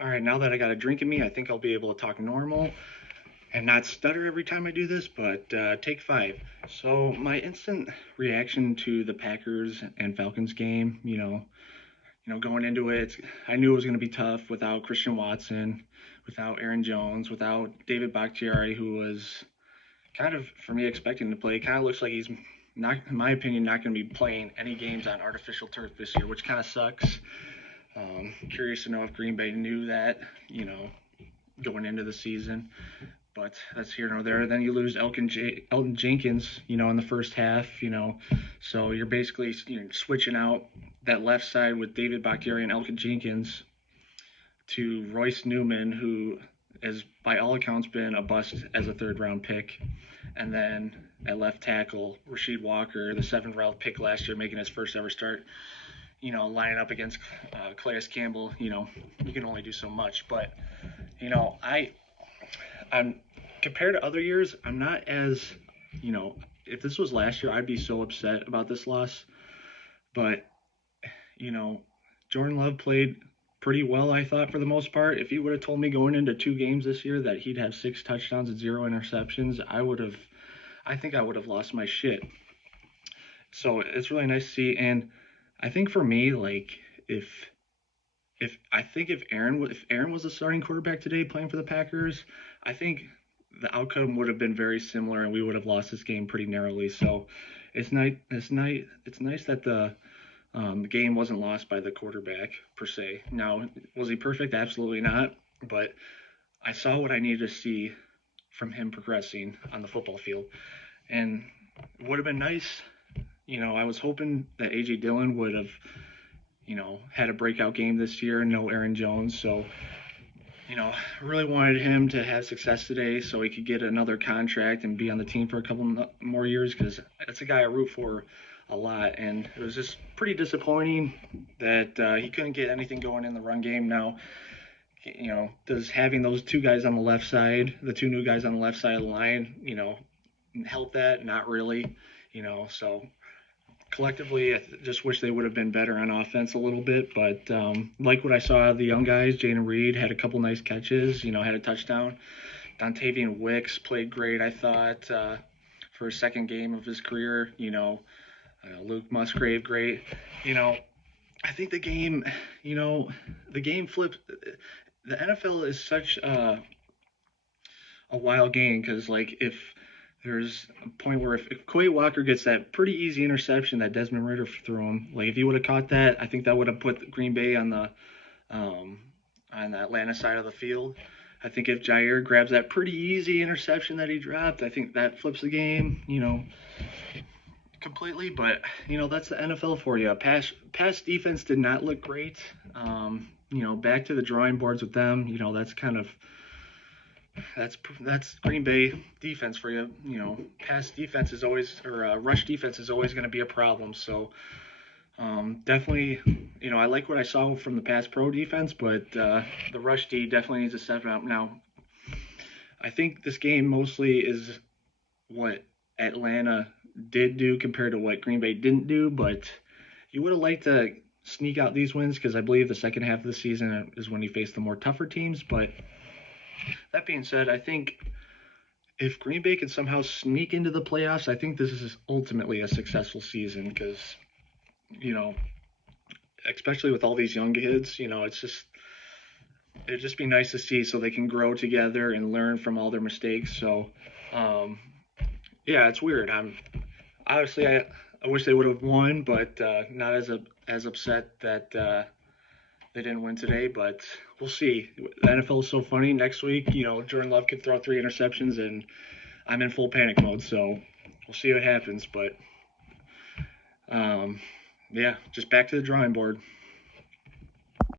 All right, now that I got a drink in me, I think I'll be able to talk normal and not stutter every time I do this, but take five. So, my instant reaction to the Packers and Falcons game, going into it, I knew it was going to be tough without Christian Watson, without Aaron Jones, without David Bakhtiari, who was kind of, for me, expecting to play. Kind of looks like he's not, in my opinion, not going to be playing any games on artificial turf this year, which kind of sucks. Curious to know if Green Bay knew that, going into the season. But that's here nor there. Then you lose Elton Jenkins, in the first half, So you're basically switching out that left side with David Bakhtiari and Elton Jenkins to Royce Newman, who has by all accounts been a bust as a third round pick. And then at left tackle, Rasheed Walker, the seventh round pick last year, making his first ever start. Lining up against Calais Campbell, you can only do so much. But I'm compared to other years, I'm not as, if this was last year, I'd be so upset about this loss. But you know, Jordan Love played pretty well, I thought, for the most part. If you would have told me going into two games this year that he'd have 6 touchdowns and 0 interceptions, I think I would have lost my shit. So it's really nice to see. And I think for me, like, if Aaron was the starting quarterback today playing for the Packers, I think the outcome would have been very similar, and we would have lost this game pretty narrowly. So it's nice that the game wasn't lost by the quarterback per se. Now, was he perfect? Absolutely not. But I saw what I needed to see from him progressing on the football field, and it would have been nice. I was hoping that AJ Dillon would have, had a breakout game this year. No Aaron Jones, so I really wanted him to have success today so he could get another contract and be on the team for a couple more years because that's a guy I root for a lot. And it was just pretty disappointing that he couldn't get anything going in the run game. Now, does having those two guys on the left side, the two new guys on the left side of the line, help that? Not really, so collectively, I just wish they would have been better on offense a little bit. But like what I saw of the young guys, Jaden Reed had a couple nice catches, had a touchdown. Dontavian Wicks played great, I thought, for his second game of his career. Luke Musgrave, great. I think the game flipped. The NFL is such a wild game because, like, if there's a point where if Quay Walker gets that pretty easy interception that Desmond Ridder threw him, like if he would have caught that, I think that would have put Green Bay on the Atlanta side of the field. I think if Jair grabs that pretty easy interception that he dropped, I think that flips the game, completely. But that's the NFL for you. Pass defense did not look great. Back to the drawing boards with them. That's kind of that's Green Bay defense for you. Pass defense is always or rush defense is always going to be a problem. So definitely, I like what I saw from the pass pro defense, but the rush D definitely needs to step up. Now, I think this game mostly is what Atlanta did do compared to what Green Bay didn't do, but you would have liked to sneak out these wins because I believe the second half of the season is when you face the more tougher teams. But that being said, I think if Green Bay can somehow sneak into the playoffs, I think this is ultimately a successful season because, especially with all these young kids, it'd just be nice to see so they can grow together and learn from all their mistakes. So, yeah, it's weird. Obviously I wish they would have won, but not as upset that they didn't win today, but we'll see. The NFL is so funny. Next week, Jordan Love could throw 3 interceptions, and I'm in full panic mode. So we'll see what happens. But yeah, just back to the drawing board.